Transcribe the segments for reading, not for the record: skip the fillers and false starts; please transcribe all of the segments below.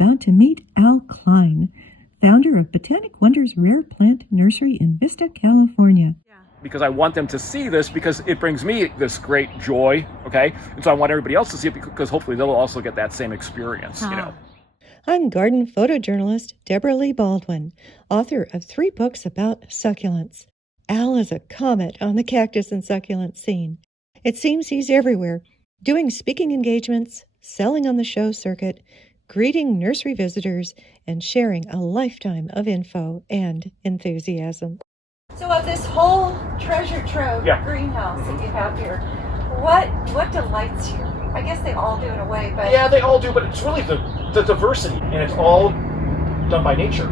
about to meet Al Klein, founder of Botanic Wonders Rare Plant Nursery in Vista, California. Because I want them to see this because it brings me this great joy, okay? And so I want everybody else to see it because hopefully they'll also get that same experience, you know. I'm garden photojournalist Debra Baldwin, author of 3 books about succulents. Al is a comet on the cactus and succulent scene. It seems he's everywhere, doing speaking engagements, selling on the show circuit, greeting nursery visitors, and sharing a lifetime of info and enthusiasm. So of this whole treasure trove greenhouse that you have here, what delights you? I guess they all do in a way, but... Yeah, they all do, but it's really the diversity, and it's all done by nature.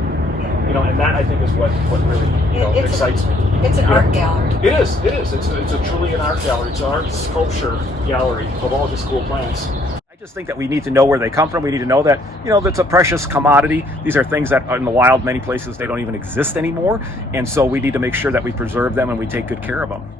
You know, and that I think is what really excites me. It's an art gallery. It is. It's truly an art gallery. It's an art sculpture gallery of all these cool plants. I just think that we need to know where they come from. We need to know that, that's a precious commodity. These are things that in the wild, many places, they don't even exist anymore. And so we need to make sure that we preserve them and we take good care of them.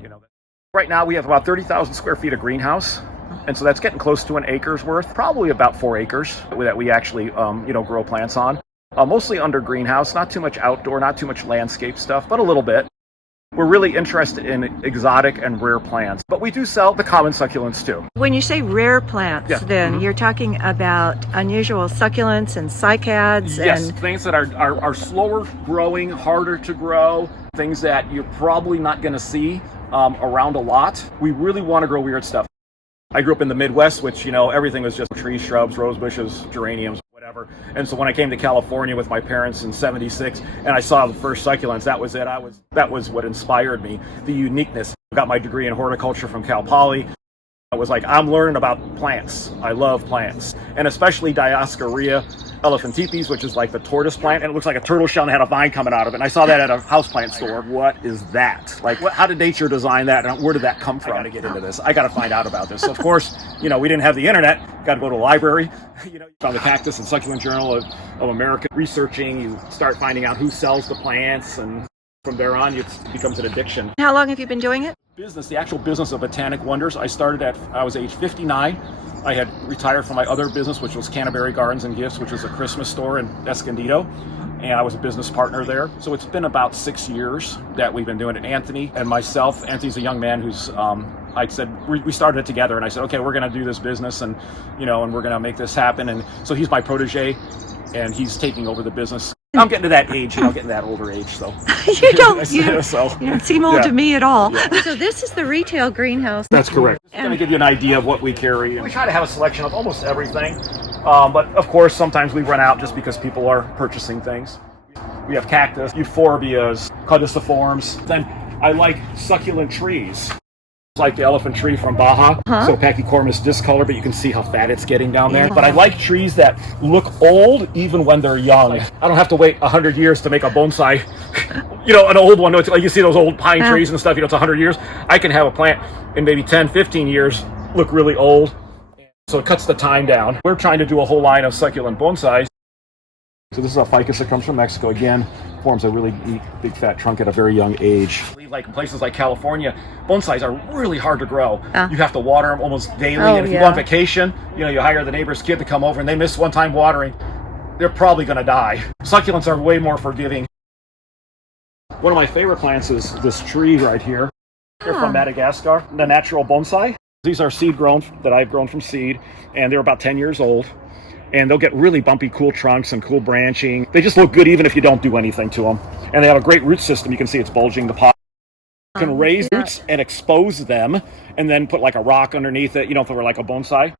Right now we have about 30,000 square feet of greenhouse. And so that's getting close to an acre's worth, probably about 4 acres that we actually, grow plants on. Mostly under greenhouse, not too much outdoor, not too much landscape stuff, but a little bit. We're really interested in exotic and rare plants, but we do sell the common succulents too. When you say rare plants, then you're talking about unusual succulents and cycads? Yes, things that are slower growing, harder to grow, things that you're probably not going to see around a lot. We really want to grow weird stuff. I grew up in the Midwest, which, everything was just trees, shrubs, rose bushes, geraniums, whatever. And so when I came to California with my parents in '76 and I saw the first succulents, that was it. That was what inspired me, the uniqueness. I got my degree in horticulture from Cal Poly. I was like, I'm learning about plants. I love plants, and especially Dioscorea elephantipes, which is like the tortoise plant, and it looks like a turtle shell and had a vine coming out of it. And I saw that at a houseplant store. What is that? Like, how did nature design that? And where did that come from? I got to get into this. I got to find out about this. So of course, we didn't have the internet. Got to go to a library. Found the Cactus and Succulent Journal of America. Researching, you start finding out who sells the plants, and from there on, it becomes an addiction. How long have you been doing it? The actual business of Botanic Wonders, I was age 59. I had retired from my other business, which was Canterbury Gardens and Gifts, which was a Christmas store in Escondido, and I was a business partner there. So it's been about 6 years that we've been doing it. Anthony and myself. Anthony's a young man who's, I said, we started it together, and I said, okay, we're going to do this business, and and we're going to make this happen. And so he's my protege, and he's taking over the business. I'm getting to that age, getting that older age, so. You don't seem old to me at all. Yeah. So this is the retail greenhouse. That's correct. It's going to give you an idea of what we carry. We try to have a selection of almost everything, but of course sometimes we run out just because people are purchasing things. We have cactus, euphorbias, caudiciforms. Then I like succulent trees. Like the elephant tree from Baja, so Pachycormus discolor, but you can see how fat it's getting down there. But I like trees that look old even when they're young. I don't have to wait 100 years to make a bonsai, an old one. Like you see those old pine trees and stuff, it's 100 years. I can have a plant in maybe 10, 15 years look really old. So it cuts the time down. We're trying to do a whole line of succulent bonsais. So this is a ficus that comes from Mexico. Again, forms a really neat, big, fat trunk at a very young age. Like in places like California, bonsais are really hard to grow. You have to water them almost daily. And if you go on vacation, you hire the neighbor's kid to come over and they miss one time watering, they're probably going to die. Succulents are way more forgiving. One of my favorite plants is this tree right here. They're from Madagascar, the natural bonsai. These are seed grown that I've grown from seed, and they're about 10 years old. And they'll get really bumpy, cool trunks and cool branching. They just look good even if you don't do anything to them. And they have a great root system. You can see it's bulging the pot. You can raise roots and expose them and then put like a rock underneath it, for like a bonsai.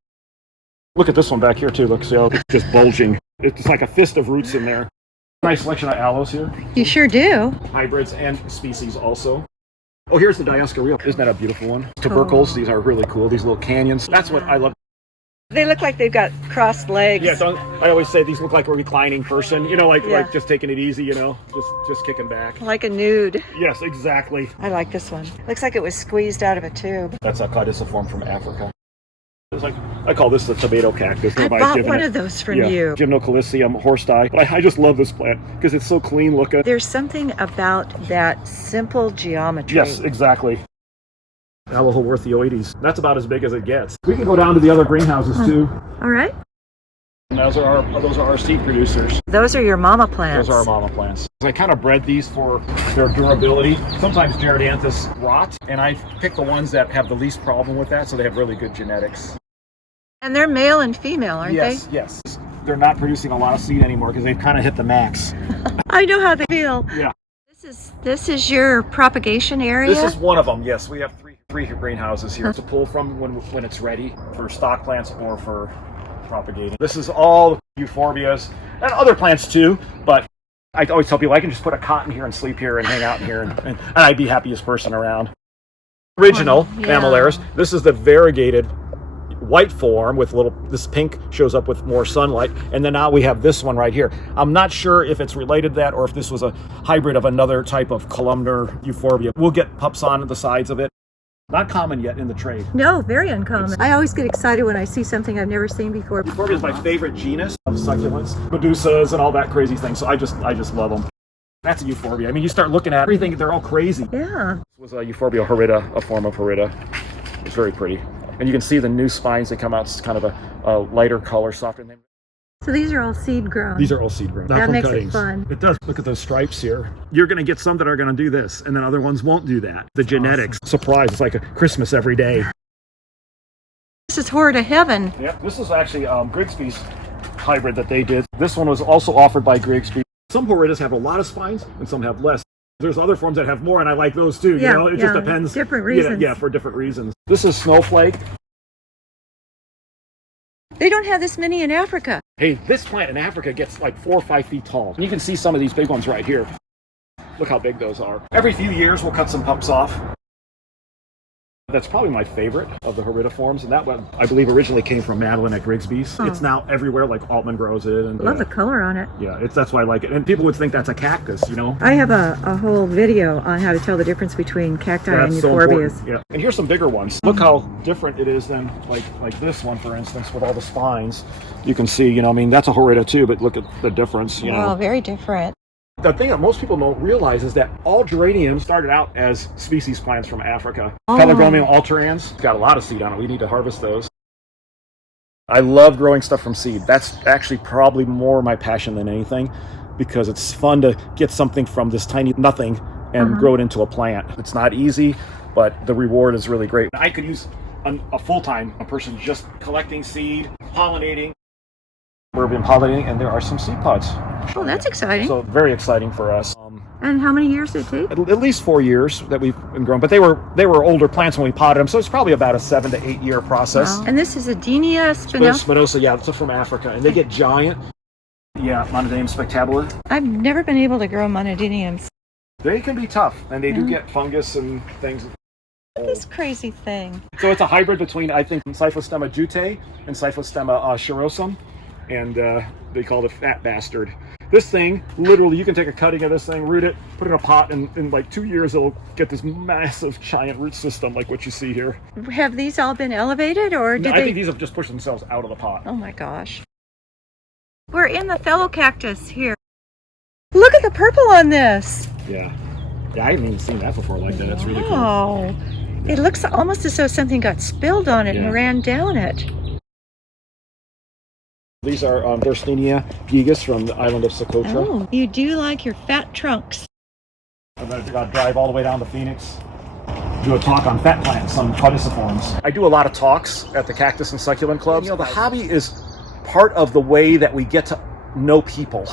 Look at this one back here too. Look, see how it's just bulging. It's like a fist of roots in there. Nice selection of aloes here. You sure do. Hybrids and species also. Oh, here's the Dioscorea. Isn't that a beautiful one? Tubercles, these are really cool. These little canyons. That's what I love. They look like they've got crossed legs. Yeah, I always say these look like a reclining person, like just taking it easy, just kicking back. Like a nude. Yes, exactly. I like this one. Looks like it was squeezed out of a tube. That's a caudiciform from Africa. It's like, I call this the tomato cactus. I bought one of those from you. Gymnocalycium horsti. But I just love this plant because it's so clean looking. There's something about that simple geometry. Yes, exactly. Alohoworthioides. That's about as big as it gets. We can go down to the other greenhouses too. All right. and those are our seed producers. Those are your mama plants. Those are our mama plants. I kind of bred these for their durability. Sometimes Gyardanthus rot, and I pick the ones that have the least problem with that, so they have really good genetics. And they're male and female, aren't they? Yes. They're not producing a lot of seed anymore because they've kind of hit the max. I know how they feel. Yeah. This is your propagation area? This is one of them, yes. We have three greenhouses here to pull from when it's ready for stock plants or for propagating. This is all euphorbias and other plants too, but I always tell people I can just put a cot in here and sleep here and hang out in here and I'd be happiest person around. Original Mammillaris. This is the variegated white form with this pink shows up with more sunlight, and then now we have this one right here. I'm not sure if it's related to that or if this was a hybrid of another type of columnar euphorbia. We'll get pups on the sides of it. Not common yet in the trade. No, very uncommon. I always get excited when I see something I've never seen before. Euphorbia is my favorite genus of succulents, medusas and all that crazy thing, so I just love them. That's a euphorbia. I mean, you start looking at everything, they're all crazy. Yeah. This was a euphorbia horrida, a form of horrida. It's very pretty. And you can see the new spines, they come out, it's kind of a lighter color, softer. So these are all seed grown? These are all seed grown. That makes it fun. It does. Look at those stripes here. You're going to get some that are going to do this, and then other ones won't do that. The genetics. Awesome. Surprise, it's like a Christmas every day. This is horrida heaven. Yep, this is actually Grigsby's hybrid that they did. This one was also offered by Grigsby. Some horridas have a lot of spines, and some have less. There's other forms that have more, and I like those too. Yeah, you know, it just depends. Different reasons. Yeah, for different reasons. This is Snowflake. They don't have this many in Africa. Hey, this plant in Africa gets like 4 or 5 feet tall. And you can see some of these big ones right here. Look how big those are. Every few years, we'll cut some pups off. That's probably my favorite of the horrida forms, and that one, I believe, originally came from Madeline at Grigsby's. Oh. It's now everywhere, like Altman grows it. And, I love the color on it. Yeah, that's why I like it. And people would think that's a cactus, you know? I have a whole video on how to tell the difference between cacti and euphorbias. Yeah, and here's some bigger ones. Look how different it is than like this one, for instance, with all the spines. You can see, you know, I mean, that's a horrida too, but look at the difference, you know? Wow, very different. The thing that most people don't realize is that all geraniums started out as species plants from Africa. Pelargonium alterans got a lot of seed on it. We need to harvest those. I love growing stuff from seed. That's actually probably more my passion than anything, because it's fun to get something from this tiny nothing and grow it into a plant. It's not easy, but the reward is really great. I could use a full-time person just collecting seed, pollinating. We've been pollinating, and there are some seed pods. Oh, that's exciting. So very exciting for us. And how many years did it take? At least 4 years that we've been growing, but they were older plants when we potted them, so it's probably about a 7 to 8 year process. Wow. And this is Adenia spinosa? Spinosa, yeah, it's from Africa, and they get giant. Yeah, Monodinium spectabula. I've never been able to grow monodiniums. They can be tough, and they do get fungus and things. This crazy thing. So it's a hybrid between, I think, Cyphostemma jute and Cyphostemma chirosum. And they call it a fat bastard. This thing, literally, you can take a cutting of this thing, root it, put it in a pot, and in like 2 years, it'll get this massive, giant root system like what you see here. Have these all been elevated, or did I think these have just pushed themselves out of the pot. Oh my gosh. We're in the fellow cactus here. Look at the purple on this. Yeah, I haven't even seen that before like that. It's really cool. Oh, it looks almost as though something got spilled on it and ran down it. These are Derstenia gigas from the island of Socotra. Oh, you do like your fat trunks. I'm going to drive all the way down to Phoenix, do a talk on fat plants, some caudiciforms. I do a lot of talks at the Cactus and Succulent Clubs. You know, the hobby is part of the way that we get to know people.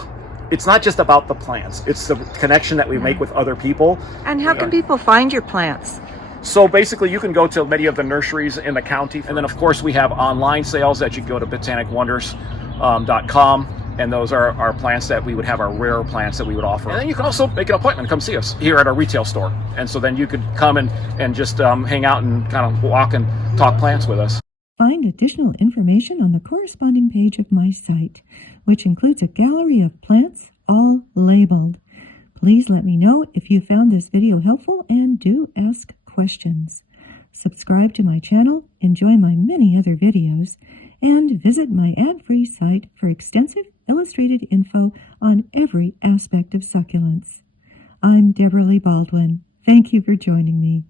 It's not just about the plants. It's the connection that we make with other people. And how can people find your plants? So basically, you can go to many of the nurseries in the county. And then, of course, we have online sales that you can go to botanicwonders.com. And those are our plants that we would have, our rare plants that we would offer. And then you can also make an appointment, come see us here at our retail store. And so then you could come and just hang out and kind of walk and talk plants with us. Find additional information on the corresponding page of my site, which includes a gallery of plants, all labeled. Please let me know if you found this video helpful, and do ask questions. Subscribe to my channel, enjoy my many other videos, and visit my ad-free site for extensive illustrated info on every aspect of succulents. I'm Debra Baldwin. Thank you for joining me.